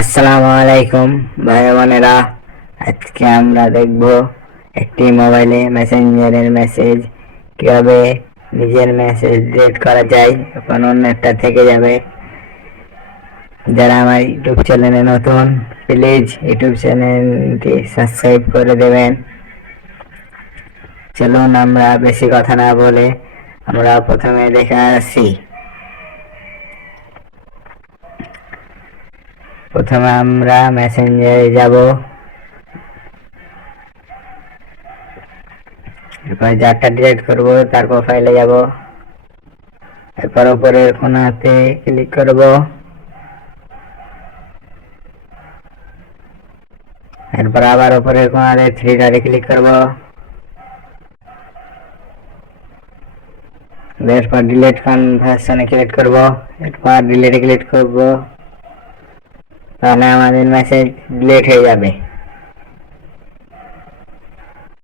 আসসালামু আলাইকুম ভাই বোনেরা। আজকে আমরা দেখব একটি মোবাইলে মেসেঞ্জারের মেসেজ কিভাবে নিজের মেসেজ ডিলিট করা যায় এখন অন্যটা থেকে যাবে। যারা আমার ইউটিউব চ্যানেলে নতুন, প্লিজ ইউটিউব চ্যানেলটি সাবস্ক্রাইব করে দেবেন। চলুন আমরা বেশি কথা না বলে আমরা প্রথমে দেখে আসি। প্রথমে আমরা মেসেঞ্জারে যাব, এরপর যারটা ডিলিট করব তার প্রোফাইলে যাব, এরপর উপরের কোণাতে ক্লিক করব, এরপর আবার উপরের কোণাতে থ্রি ডটে ক্লিক করব, এরপর ডিলিট ভার্সনে ক্লিক করব, এরপর ডিলিটে ক্লিক করব, তাহলে আমাদের মেসেজ ডিলিট হয়ে যাবে।